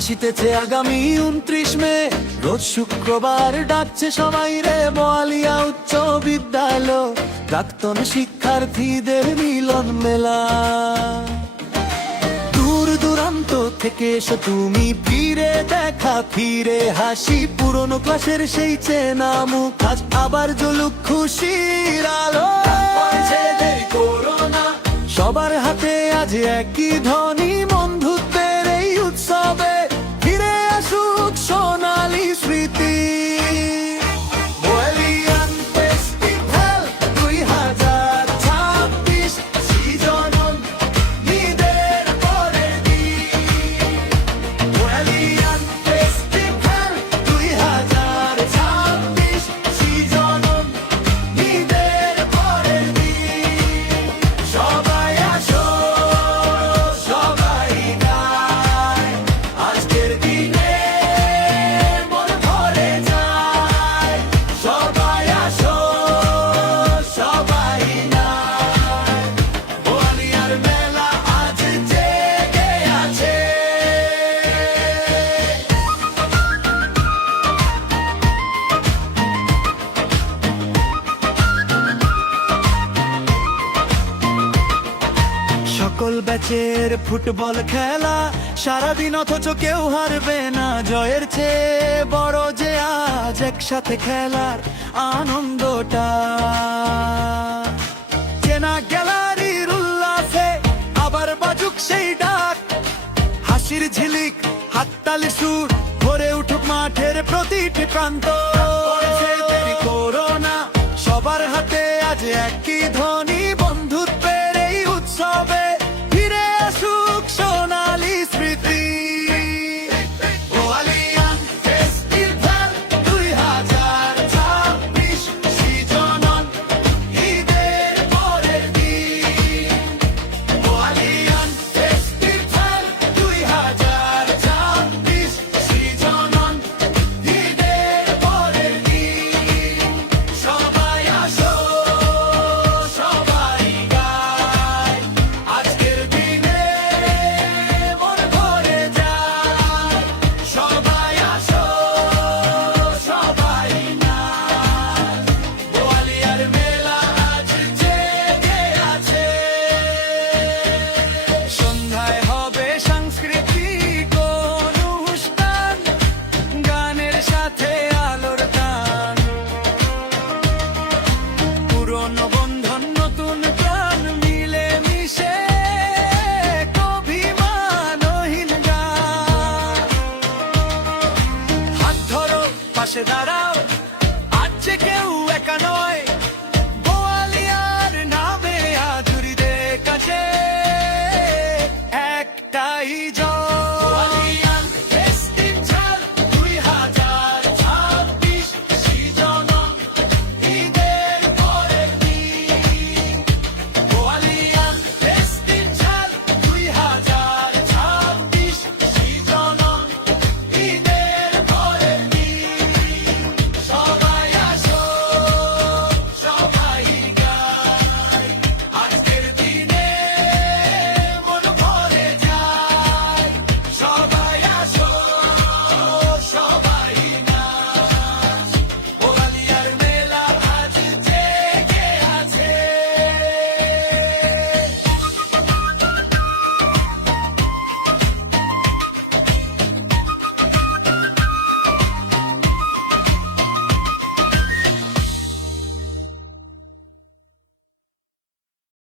আসিতেছে আগামী 29 মে, রোজ শুক্রবার ডাকছে সবাই রে বোয়ালিয়া উচ্চ বিদ্যালয়, প্রাক্তন শিক্ষার্থীদের মিলন মেলা। দূর দূরান্ত থেকে এসো তুমি, ফিরে দেখা ফিরে হাসি, পুরনো ক্লাসের সেই চেনা মুখ আজ আবার জ্বলুক খুশির আলো। সবার হাতে আজ একই ধ্বনি, বন্ধুত্বের এই উৎসবে ফিরে আসুক সোনালী স্মৃতি। বোয়ালিয়ান ফেস্টিভ্যাল 2026 সৃজনন ঈদের পরের দিন। বোয়ালিয়ান ফেস্টিভ্যাল 2026 সৃজনন ঈদের পরের দিন। সবাই আসো, সবাই গায়, আজকের দিনে মন ভরে যায়। সবাই আসো, সবাই গায়, বোয়ালিয়ার মেলা আজ জেগে আছে। সকল ব্যাচের ফুটবল খেলা সারাদিন, অথচ কেউ হারবে না। জয়ের চেয়ে বড় যে আজ একসাথে খেলার আনন্দটা। চেনা গ্যালারির উল্লাসে আবার বাজুক সেই ডাক, হাসির ঝিলিক হাততালি সুর ভরে উঠুক মাঠের প্রতিটি প্রান্ত। করোনা সবার হাতে আজ একই ধ্বনি, বন্ধুত্বের এই উৎসবে ফিরে আসুক সোনালী স্মৃতি। বোয়ালিয়ান ফেস্টিভ্যাল 2026 সৃজনন ঈদের পরের দিন। বোয়ালিয়ান ফেস্টিভ্যাল 2026 সৃজনন ঈদের পরের দিন। সবাই আসো, সবাই গায়, আজকের দিনে মন ভরে যায়। সবাই আসো, সবাই নাচ, বোয়ালিয়ার মেলা আজ জেগে আছে। সন্ধ্যায় হবে সাংস্কৃতিক অনুষ্ঠান, গানের সাথে আলোর টান। পুরনো বন্ধন নতুন প্রাণ মিলে মিশে অভিমানহীন গান। হাত ধরো, পাশে দাঁড়া